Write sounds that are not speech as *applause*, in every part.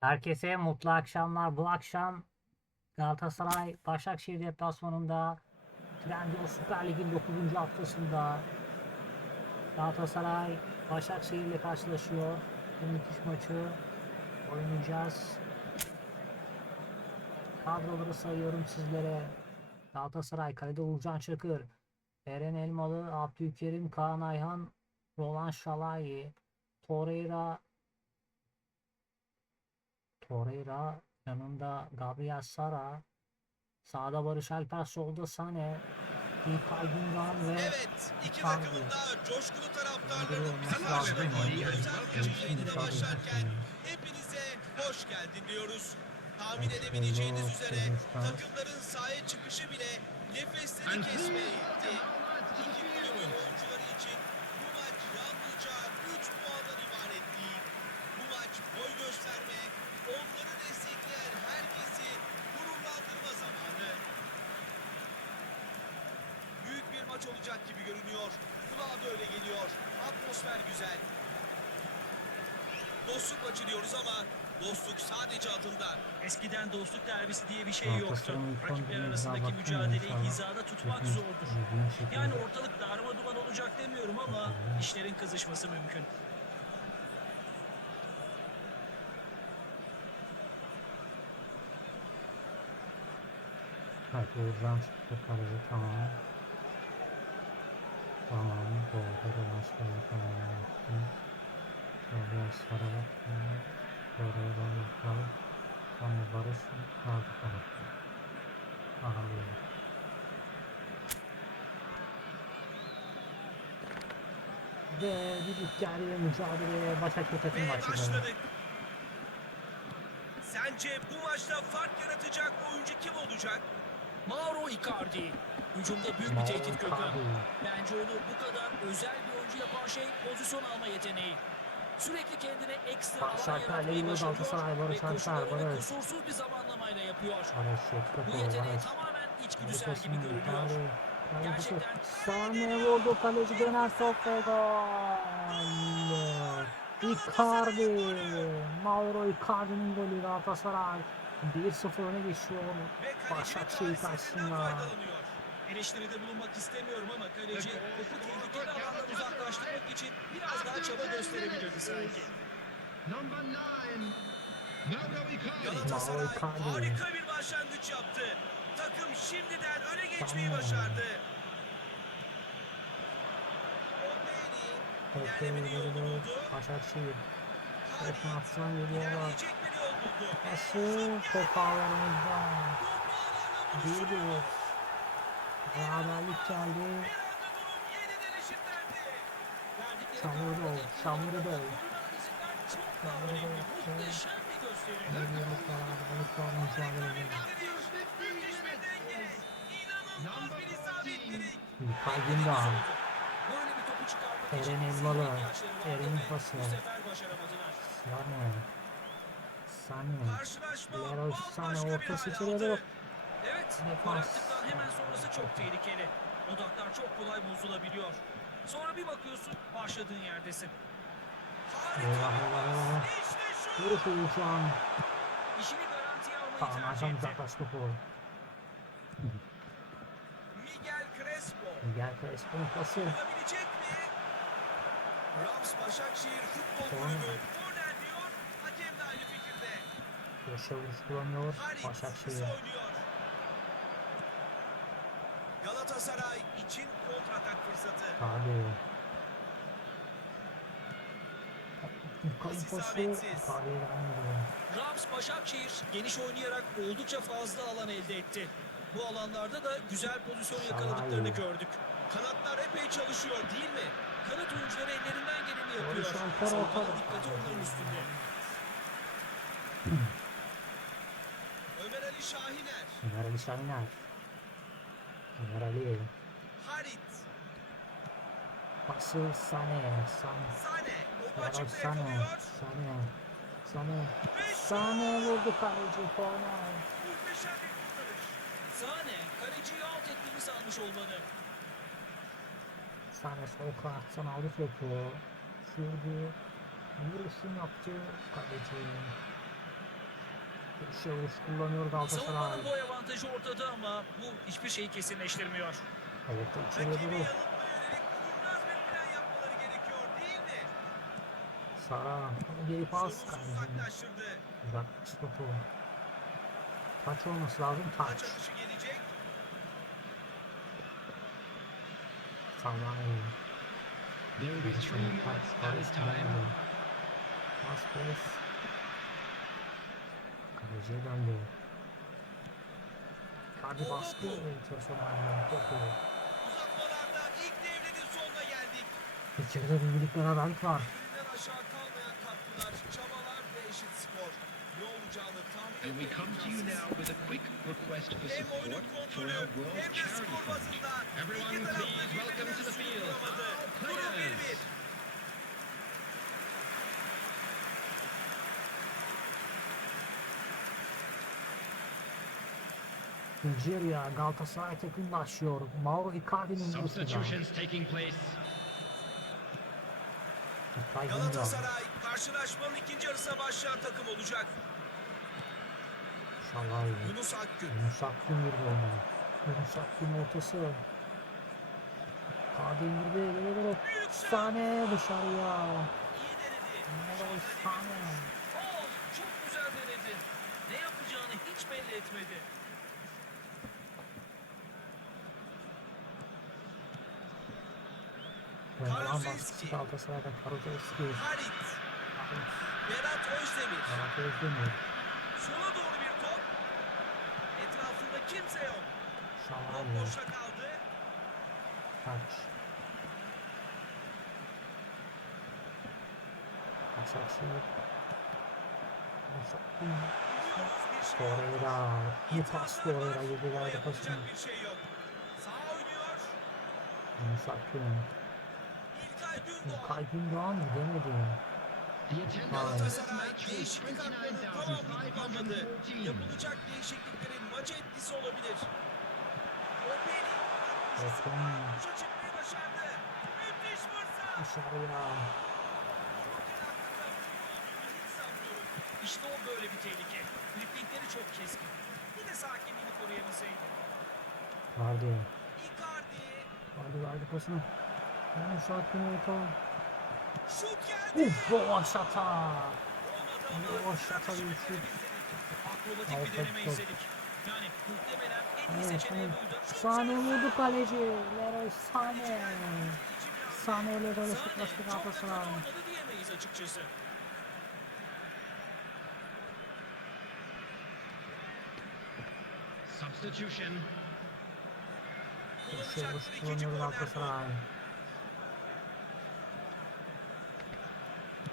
Herkese mutlu akşamlar. Bu akşam Galatasaray Başakşehir deplasmanında Trendyol Süper Lig'in 9. haftasında Galatasaray Başakşehir ile karşılaşıyor. Bu müthiş maçı oynayacağız. Kadroları sayıyorum sizlere. Galatasaray kalede Uğurcan Çakır, Eren Elmalı, Abdülkerim, Kaan Ayhan, Roland Şalayi, Torreira, Torreira yanında Gabriel Sara sağda Barış Alper solda Sane İlkay Gündoğan ve Evet, iki takımın da coşkulu Biri taraftarları olması bizi lazım karşıladı. ama Bu özel maçın yayınına başlarken hepinize hoş geldin diyoruz. Tahmin edebileceğiniz üzere takımların sahaya çıkışı bile nefesleri kesmeye yetti. İki kulübün oyuncuları için bu maç yalnızca 3 puandan ibaret değil. Bu maç boy gösterme, onları destekleyen herkesi gururlandırma zamanı. Büyük bir maç olacak gibi görünüyor. Kulağa da öyle geliyor. Atmosfer güzel. Dostluk maçı diyoruz ama dostluk sadece adında. Eskiden dostluk derbisi diye bir şey yoktu. Rakipler arasındaki mücadeleyi hizada tutmak zordur. Yani ortalık darma duman olacak demiyorum ama işlerin kızışması mümkün. Evet Uğurcan çıktı kaleci tamam. Tamam Roland Şalayi tamam yaptım. Gabriel Sara baktım. Torreira İlkay Sane Barış aldı kanattı. Ağlıyor. Ve bir ihtiyari mücadeleye Başakşehir takım başladık. Sence bu maçta fark yaratacak oyuncu kim olacak? Mauro Icardi. Hücumda büyük bir tehdit Gökhan. Bence onu bu kadar özel bir oyuncu yapan şey pozisyon alma yeteneği. Sürekli kendine ekstra alan yaratmayı başarıyor ve koşularını kusursuz bir zamanlamayla yapıyor. Bu yeteneği tamamen içgüdüsel gibi görünüyor. Gerçekten- Sane vurdu kaleci döner ve gol. Icardi. Mauro Icardi'nin golü Galatasaray. 1-0 öne geçiyor. Kalecinin Başakşehir karşısında. Eleştiride bulunmak istemiyorum ama kaleci topu tehlikeli alandan uzaklaştırmak için biraz daha çaba gösterebilirdi sanki. Galatasaray harika bir başlangıç yaptı. Takım şimdiden öne geçmeyi başardı. Başakşehir. Atsan geliyorlar. Pası top ağlarımızda. Doğru ağlarla 1-1. Beraberlik geldi. Bir anda durum yeniden eşitlendi. Verdikleri Şamurda ol, kararlar şamurda ol. korunanın izinden çok daha Şamurda önemli. ol. Muhteşem bir gösteri. Bir birlik beraberlik var mücadele. Böyle bir topu çıkarmak Eren Elmalı. ihtiyaçları vardı Eren'in ve pası. Bu sefer başaramadılar. Sane. Leroy Sane orta sıçradı. aldı. Evet, gol attıktan hemen sonrası çok tehlikeli. Odaklar çok kolay bozulabiliyor. Sonra bir bakıyorsun başladığın yerdesin. Harika Eyvah eyvah eyvah. İşte şu. Vuruş Uğurcan. İşini garantiye almayı Kaan tercih etti. uzaklaş topu. Miguel Crespo. Gel Crespo'nun pası. Olabilecek mi? Rams Başakşehir Futbol. Kulübü Köşe vuruş kullanıyor. Başakşehir. Galatasaray için kontratak fırsatı. Hadi. İlkay'ın Pas pası. Rams Başakşehir geniş oynayarak oldukça fazla alan elde etti. Bu alanlarda da güzel pozisyon yakaladıklarını gördük. Kanatlar epey çalışıyor değil mi? Kanat oyuncuları ellerinden geleni yapıyor. Barış Alper Savunmanın dikkati onların üstünde. *laughs* Şahiner. Ömer Ali Şahiner. Ömer Ali. Harit. Pası Sane. Sane. Sane. Sane. Sane. Sane. Şut. Sane vurdu kaleci korner. Muhteşem bir kurtarış. Sane kaleciyi alt ettiğini sanmış olmalı. Sane sol kanattan aldı topu. Sürdü. Vuruşunu yaptı kaleci. Köşe vuruş kullanıyor Galatasaray. Savunmanın boy avantajı ortada ama bu hiçbir şeyi kesinleştirmiyor. Evet Rakibi doğru. yanıltma yönelik kurnaz bir plan yapmaları gerekiyor değil mi? Sara. Geri pas. Uzaklaştırdı. Uzak topu. Taç olması lazım. Taç Taç. atışı gelecek. Sallay. There will be three minutes added time. Pas pres. Kaleciye döndü. Hadi baskı. Çalışmalar topu. Uzatmalarda ilk devrenin sonuna geldik. İçeride bir beraberlik var. Birbirinden aşağı kalmayan katkılar, çabalar ve eşit skor. Ne olacağını tahmin And we etmek come to you imkansız. now with a quick request for Hem oyunun support for kontrolü our World hem de Charity skor Fund. bazında Everyone iki taraf da please welcome birbirine to the su field. vuramadı. Our Durum players. 1-1. Nijerya Galatasaray takımlaşıyor. Mauro Icardi'nin. Substitutions taking place. Galatasaray karşılaşmanın ikinci yarısına başlayan takım olacak. Şalay. Yunus Akgün. Yunus Akgün girdi oyuna. Yunus Akgün ortası. Icardi indirdi. Büyük şut. Sane dışarıya. İyi denedi. Şut Sane. Oh, çok güzel denedi. Ne yapacağını hiç belli etmedi. Karuzelski. baskısı Galatasaray'dan Karuzelski. Harit. Berat Özdemir. Berat Özdemir. Sola doğru bir top. Etrafında kimse yok. Top boşta kaldı. Taç. Başakşehir. Bir şey. Torreira. Bir pas Torreira yedi verdi pasını. şey. Sağ oynuyor. Yunus Akgün. Gündoğan. İlkay Gündoğan demedi. This Galatasaray değişiklik haklarını tamamını kullanmadı. 29,514. Yapılacak değişikliklerin maça etkisi olabilir. Operi. Bakın Kuşa çıkmayı başardı. Müthiş fırsat. dışarıya. İşte o böyle bir tehlike. Driplingleri çok keskin. Bir de sakinliğini koruyabilseydi. Vardı. Icardi. Vardı verdi pasını. Akgün orta. Şut geldi. Uf. Olmadı ama Boş hata bir şut. Akrobatik bir deneme izledik. Yani muhtemelen en iyi seçeneği buydu. Sane vurdu kaleci. Leroy Sane. Sane ile böyle Galatasaray. olmadı diyemeyiz açıkçası. Substitution. Korner bu. Galatasaray.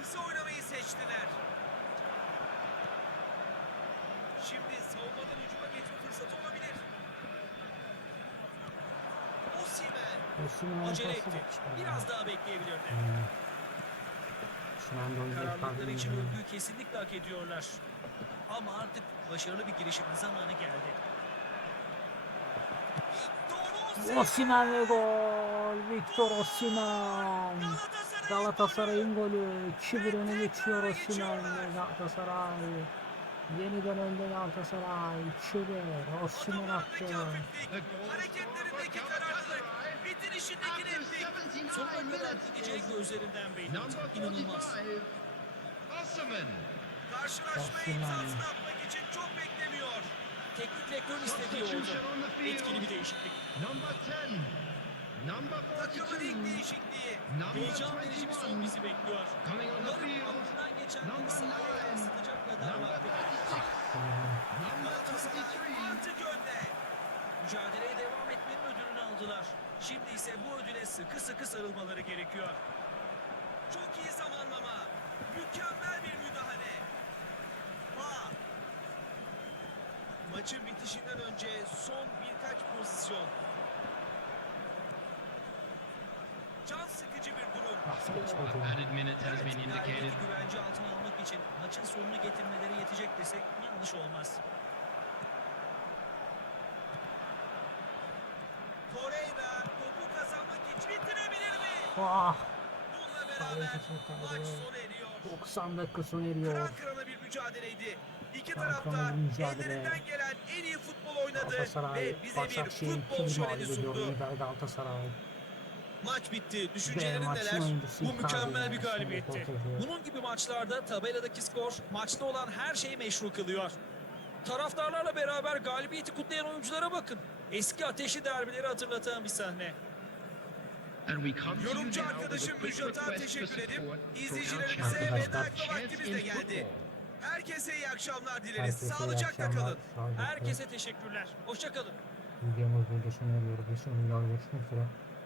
Kısa oynamayı seçtiler. Şimdi savunmadan hücuma geçme fırsatı olabilir. Osimhen. Osimhen Acele etti. Biraz daha bekleyebilirdi. Kararlılıkları için övgüyü kesinlikle hak ediyorlar. Ama artık başarılı bir girişimin zamanı geldi. Osimhen. Ve gol. Victor Osimhen. Galatasaray. Galatasaray'ın golü. 2-1 öne geçiyor Osimhen Galatasaray. Yeniden önde Galatasaray. 2-1. Osimhen attı. Hareketlerindeki kararlılık, bitirişindeki netlik. 79 Sonuna kadar gideceği gözlerinden number İnanılmaz. 45, Osimhen. Karşılaşmaya Osimhen. imzasını atmak için çok beklemiyor. Teknik direktörün istediği oldu. Etkili bir değişiklik. Number 10. Takımın ilk 42. değişikliği. Heyecan verici bir son 21. bizi bekliyor. Field. aklından geçenleri sahaya yansıtacak kadar vakti. 36. Number Galatasaray 23. artık önde. Mücadeleye devam etmenin ödülünü aldılar. Şimdi ise bu ödüle sıkı sıkı sarılmaları gerekiyor. Çok iyi zamanlama. Mükemmel bir müdahale. Ha. Maçın bitişinden önce son birkaç pozisyon. Can sıkıcı bir durum. Added minutes has been indicated. Güvence altına almak için maçın sonunu getirmeleri yetecek desek yanlış olmaz. Torreira topu kazanmak için bitirebilir mi? Ah! Bununla beraber maç sona eriyor. 90 dakika sona eriyor. Kıran kırana bir mücadeleydi. İki tarafta ellerinden gelen en iyi futbol oynadı ve bize bir futbol 2 şöleni sundu. Galatasaray. Maç bitti. Düşüncelerin neler? Bu mükemmel bir galibiyetti. Bunun gibi maçlarda tabeladaki skor maçta olan her şeyi meşru kılıyor. Taraftarlarla beraber galibiyeti kutlayan oyunculara bakın. Eski ateşli derbileri hatırlatan bir sahne. Yorumcu arkadaşım Müjdat'a teşekkür edip izleyicilerimize veda etme vaktimiz de geldi. Herkese iyi akşamlar dileriz. Herkese Sağlıcakla kalın. sağlıcakla. Herkese teşekkürler. Hoşçakalın. Videomuz burada sona eriyor. Bir sonraki görüşmek üzere.